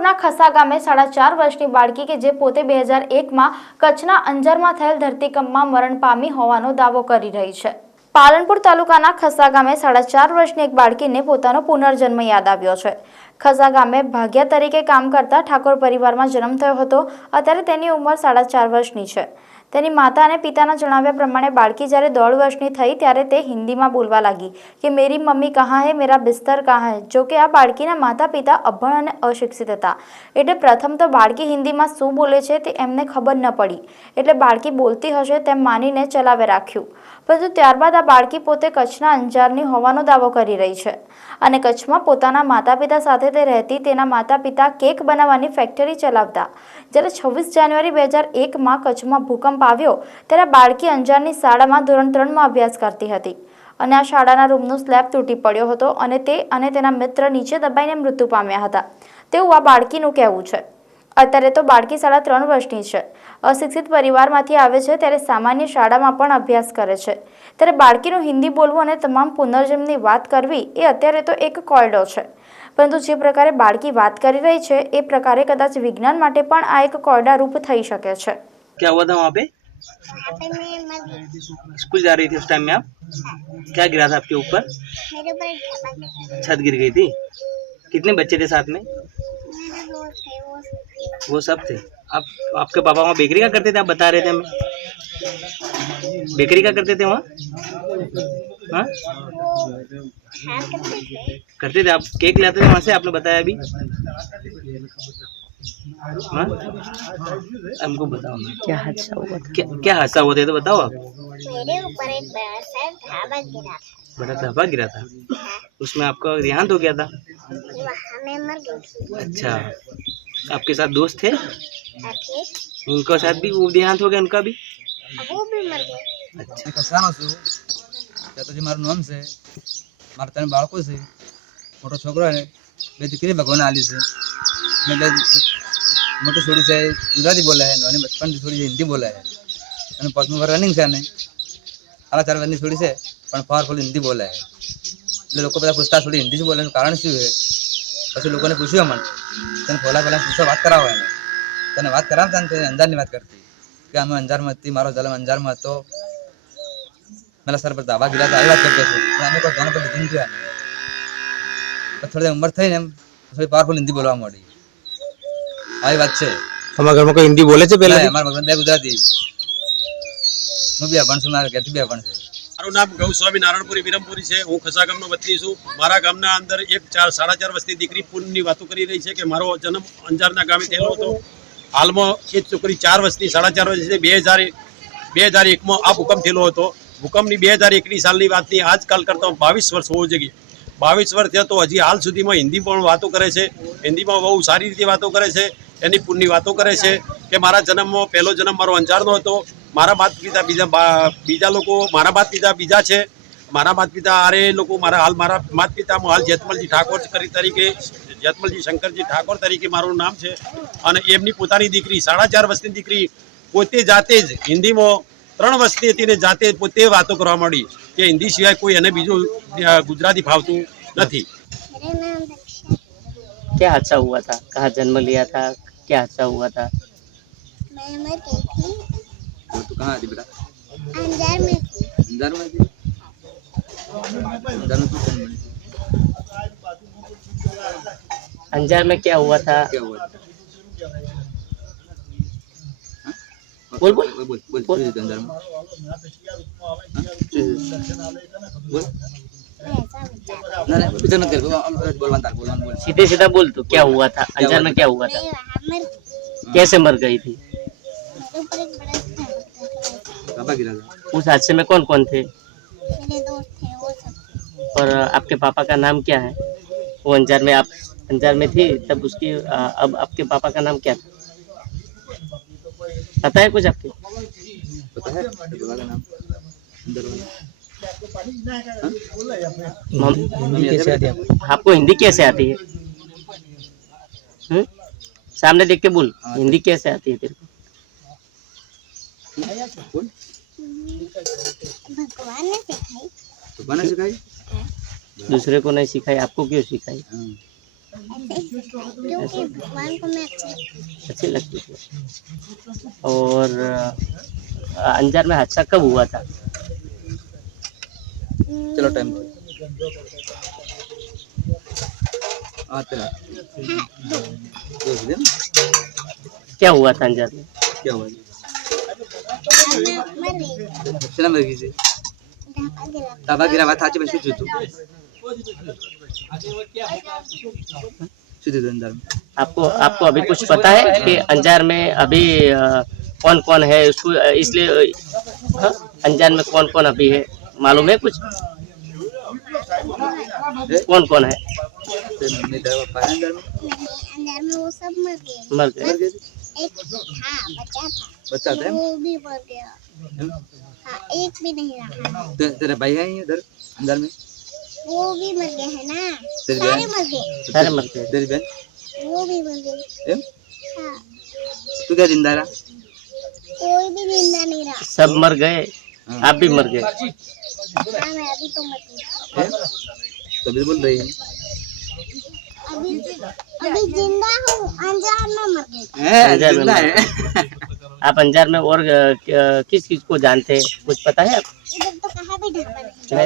પાલનપુરના ખસા ગામે 4.5 વર્ષની બાળકી કે જે પોતે 2001માં કચ્છના અંજારમાં થયેલ ધરતીકંપમાં મરણ પામી હોવાનો દાવો કરી રહી છે। પાલનપુર તાલુકાના ખસા ગામે 4.5 વર્ષની એક બાળકીને પોતાનો પુનર્જન્મ યાદ આવ્યો છે। ખસા ગામે ભાગ્યા તરીકે કામ કરતા ઠાકોર પરિવારમાં જન્મ થયો હતો। અત્યારે તેની ઉંમર 4.5 વર્ષની છે। તેની માતા અને પિતાના જણાવ્યા પ્રમાણે બાળકી જ્યારે 1.5 વર્ષની થઈ ત્યારે તે હિન્દીમાં બોલવા લાગી કે મેરી મમ્મી કહાં હે, મેરા બિસ્તર કહાં હે। જો કે આ બાળકીના માતા પિતા અભણ અને અશિક્ષિત હતા, એટલે પ્રથમ તો બાળકી હિન્દીમાં શું બોલે છે તે એમને ખબર ન પડી, એટલે બાળકી બોલતી હશે તેમ માનીને ચલાવે રાખ્યું। પરંતુ ત્યારબાદ આ બાળકી પોતે કચ્છના અંજારની હોવાનો દાવો કરી રહી છે અને કચ્છમાં પોતાના માતા પિતા સાથે તે રહેતી। તેના માતા પિતા કેક બનાવવાની ફેક્ટરી ચલાવતા। જ્યારે 26 જાન્યુઆરી 2001માં કચ્છમાં ભૂકંપ આવ્યો ત્યારે બાળકી અંજારની શાળામાં ધોરણ 3માં અભ્યાસ કરતી હતી અને આ શાળાના રૂમનો સ્લેબ તૂટી પડ્યો હતો અને તે અને તેના મિત્ર નીચે દબાઈને મૃત્યુ પામ્યા હતા તેવું આ બાળકીનું કહેવું છે। અત્યારે તો બાળકી 3.5 વર્ષની છે, અશિક્ષિત પરિવારમાંથી આવે છે ત્યારે સામાન્ય શાળામાં પણ અભ્યાસ કરે છે। ત્યારે બાળકીનું હિન્દી બોલવું અને તમામ પુનર્જન્મની વાત કરવી એ અત્યારે તો એક કોયડો છે, પરંતુ જે પ્રકારે બાળકી વાત કરી રહી છે એ પ્રકારે કદાચ વિજ્ઞાન માટે પણ આ એક કોયડા रूप થઈ શકે છે। क्या हुआ था वहाँ पे? स्कूल जा रही थी उस टाइम में आप? क्या गिरा था आपके ऊपर? मेरे ऊपर छत गिर गई थी। कितने बच्चे थे साथ में? मेरे दोस्त थे वो सब थे। आप आपके पापा वहाँ बेकरी का करते थे, आप बता रहे थे हमें। बेकरी का करते थे वहाँ? हाँ करते थे। आप केक लाते थे वहाँ से, आपने बताया अभी। हाँ हमको बताओ ना क्या हादसा हुआ था? क्या हादसा हुआ था तो बताओ आप। मेरे ऊपर एक बड़ा सा ढाबा गिरा था। बड़ा ढाबा गिरा था, उसमें आपका देहांत हो गया था। वहाँ मैं मर गई थी। अच्छा, आपके साथ दोस्त थे, थे उनका साथ भी वो देहांत हो गया, उनका भी। वो भी मर गए। अच्छा કસાનો છું તો મારું નામ છે, મારા 3 બાળકો છે, મોટો છોકરો છે, 2 દીકરી ભગવાન આલી છે। મેં મોટી છોડી છે ગુજરાતી બોલે છે, નાની બચપનથી થોડી હિન્દી બોલે છે અને 5મું વર્ષ રનિંગ છે ને 4.5 વર્ષની છોડી છે પણ પાવરફુલ હિન્દી બોલે છે। એટલે લોકો બધા પૂછતા છોડી હિન્દી બોલે એનું કારણ શું છે? પછી લોકોને પૂછ્યું મને, તને પહેલાં પૂછો, વાત કરાવો એને। તને વાત કરાવતા ને તે અંજારની વાત કરતી કે અમે અંજારમાં હતી, મારો જન્મ અંજારમાં હતો, मेरा सर पर दावा गिरा था, आई बात करते थे। અમે કોઈ ધોરણ પર લીધી નથી। થોડી ઉંમર થઈ ને એમ થોડી પાવરફુલ હિન્દી બોલવા માંડી, આવી વાત છે। તમારા ઘરમાં કોઈ હિન્દી બોલે છે પહેલા? અમારા ઘરમાં 2 ગુજરાતી, હું બી અભણ છું, મારા ઘરથી બી અભણ છે। મારું નામ ગૌસ્વામી નારાયણપુરી વિરમપુરી છે। હું ખસા ગામનો વતની છું। મારા ગામના અંદર એક 4.5 વર્ષની દીકરી પૂનની વાતો કરી રહી છે કે મારો જન્મ અંજારના ગામે થયેલો હતો। હાલમાં એ છોકરી 4 વર્ષની 4.5 વર્ષની 2001માં આ ભૂકંપ થયેલો હતો। ભૂકંપની 2001ની સાલની વાતની આજકાલ કરતાં 22 વર્ષ હોવું જોઈએ। 22 વર્ષ થયા તો હજી હાલ સુધીમાં હિન્દી પણ વાતો કરે છે, હિન્દીમાં બહુ સારી રીતે વાતો કરે છે, એની પૂરની વાતો કરે છે કે મારા જન્મમાં પહેલો જન્મ મારો અંજારનો હતો। મારા માતા પિતા બીજા લોકો, મારા માતા પિતા બીજા છે, મારા માતા પિતા આરે લોકો મારા માતા પિતામાં હાલ જેતમલજી ઠાકોર તરીકે, જેતમલજી શંકરજી ઠાકોર તરીકે મારું નામ છે અને એમની પોતાની દીકરી 4.5 વર્ષની દીકરી પોતે જાતે જ હિન્દીમાં 3 વર્ષની હતી ને જાતે પોતે વાતો કરવા માંડી કે હિન્દી સિવાય કોઈ એને બીજું ગુજરાતી ફાવતું નથી। मेरा नाम दक्षा। क्या हादसा हुआ था? कहाँ जन्म लिया था? क्या हादसा हुआ था? मैं मर गई थी, તું કहाँ હતી બેટા? अंजार में थी। અંજારમાં હતી? અંજારનું શું જન્મ મળ્યું? अंजार में क्या हुआ था? क्या हुआ? बोल बोल બોલ બોલ બોલ। શું થયું અંજારમાં? બોલ ऐसा विचार ના ના બીજા નથી કરતો, બોલવાનું બોલ। सीधे सीधा बोल, तो क्या हुआ था अंजार में? क्या हुआ था? मैं वहाँ मर गई। कैसे मर गई थी? मेरे ऊपर एक बड़ा सा ढाबा ઢાબા ગિરા था। उस हादसे में कौन कौन थे? मेरे दोस्त थे वो सब थे। और आपके पापा का नाम क्या है? वो अंजार में, आप अंजार में थी तब उसकी अब आपके पापा का नाम क्या था? पता है कुछ आपके? पता है बाबा का नाम? अंदर वाला हिंदी कैसे आती है आपको? हिंदी कैसे आती है? सामने देख के बोल, हिंदी कैसे आती है तेरे को? बोल। भगवान ने सिखाई। भगवान ने सिखाई? दूसरे को नहीं सिखाई, आपको क्यों सिखाई? हाँ। क्योंकि भगवान को मैं अच्छी लगती थी। और अंजार में हादसा कब हुआ था? चलो टाइम तेरा 2 दिन क्या हुआ था अंजार में? क्या हुआ मर गई चला मर गई से ढाका गिरा ताबा गिरा हुआ था आज बस जुतू सीधे अंदर में आपको अभी कुछ पता है कि अंजार में अभी कौन कौन है उसको इसलिए अंजार में कौन कौन अभी है मालूम है कुछ? कौन कौन है? मम्मी दवा पाया अंदर में अंदर में वो सब मर गए मर गए। एक हाँ बच्चा था वो भी मर गया हाँ एक भी नहीं रहा तेरा भाई है इधर अंदर में वो भी मर गए है ना तेरी सारे बहन मर गए सारे मर गए। तेरी बहन वो भी मर गई हाँ तू क्या जिंदा रहा कोई भी जिंदा नहीं रहा सब मर गए, आप भी मर गए। हाँ मैं अभी तो मर गई तभी बोल रही है अभी जिंदा हूँ अंजार में मर गई अंजार में जिंदा है आप अंजार में और किस किस को जानते हैं कुछ पता है आप? इधर तो कहाँ भी ढाका नहीं